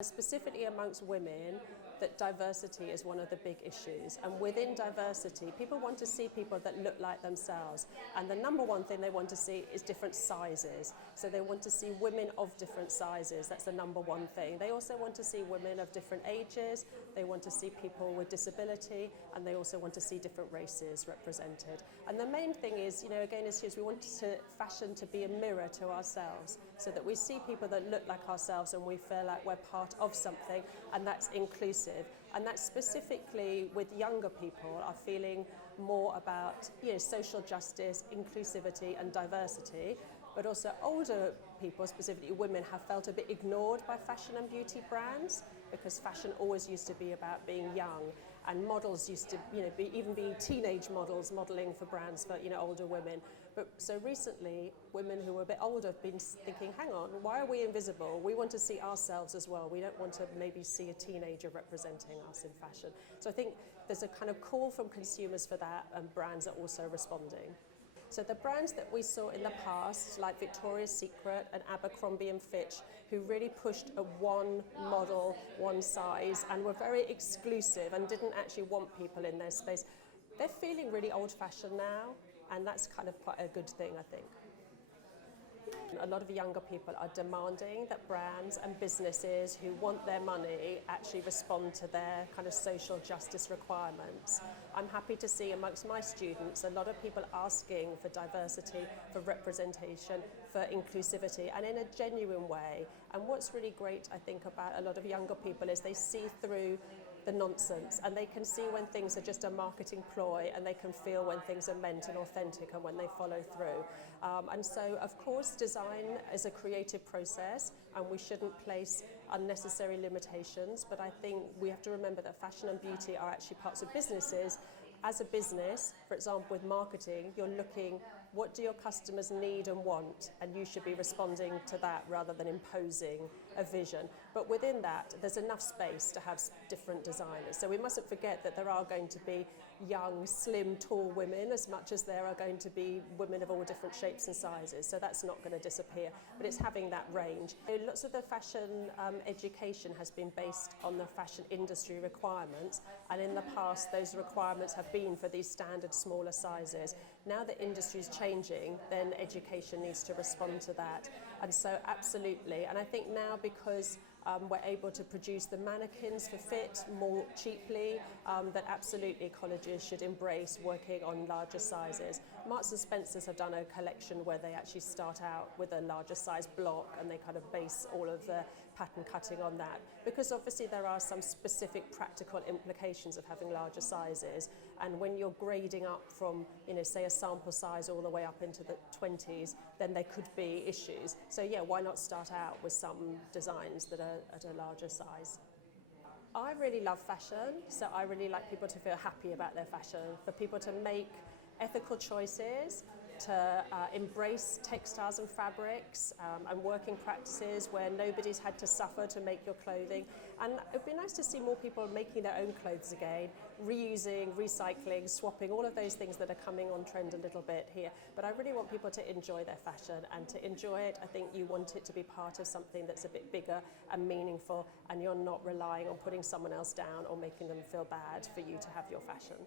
Specifically amongst women, that diversity is one of the big issues, and within diversity people want to see people that look like themselves, and the number one thing they want to see is different sizes. So they want to see women of different sizes. That's the number one thing. They also want to see women of different ages, they want to see people with disability, and they also want to see different races represented. And the main thing is, again, is we want fashion to be a mirror to ourselves, so that we see people that look like ourselves and we feel like we're part of something, and that's inclusive. And that's specifically with younger people are feeling more about social justice, inclusivity and diversity. But also older people, specifically women, have felt a bit ignored by fashion and beauty brands, because fashion always used to be about being young, and models used to be teenage models modelling for brands for older women. But so recently women who are a bit older have been thinking, hang on, why are we invisible? We want to see ourselves as well. We don't want to maybe see a teenager representing us in fashion. So I think there's a kind of call from consumers for that, and brands are also responding. So the brands that we saw in the past, like Victoria's Secret and Abercrombie and Fitch, who really pushed a one model, one size, and were very exclusive and didn't actually want people in their space, they're feeling really old-fashioned now, and that's kind of quite a good thing, I think. A lot of younger people are demanding that brands and businesses who want their money actually respond to their kind of social justice requirements. I'm happy to see amongst my students a lot of people asking for diversity, for representation, for inclusivity, and in a genuine way. And what's really great, I think, about a lot of younger people is they see through the nonsense, and they can see when things are just a marketing ploy, and they can feel when things are meant and authentic and when they follow through. And so, of course, design is a creative process, and we shouldn't place unnecessary limitations, but I think we have to remember that fashion and beauty are actually parts of businesses. As a business, for example, with marketing, you're looking, what do your customers need and want? And you should be responding to that rather than imposing a vision. But within that, there's enough space to have different designers. So we mustn't forget that there are going to be young, slim, tall women as much as there are going to be women of all different shapes and sizes. So that's not going to disappear, but it's having that range. Lots of the fashion education has been based on the fashion industry requirements, and in the past those requirements have been for these standard smaller sizes. Now the industry is changing, then education needs to respond to that. And so absolutely, and I think now because we're able to produce the mannequins for fit more cheaply, that absolutely colleges should embrace working on larger sizes. Marks and Spencer's have done a collection where they actually start out with a larger size block, and they kind of base all of the pattern cutting on that, because obviously there are some specific practical implications of having larger sizes, and when you're grading up from say a sample size all the way up into the 20s, then there could be issues. So yeah, why not start out with some designs that are at a larger size? I really love fashion, so I really like people to feel happy about their fashion, for people to make ethical choices, to embrace textiles and fabrics and working practices where nobody's had to suffer to make your clothing. And it'd be nice to see more people making their own clothes again, reusing, recycling, swapping, all of those things that are coming on trend a little bit here. But I really want people to enjoy their fashion, and to enjoy it, I think you want it to be part of something that's a bit bigger and meaningful, and you're not relying on putting someone else down or making them feel bad for you to have your fashion.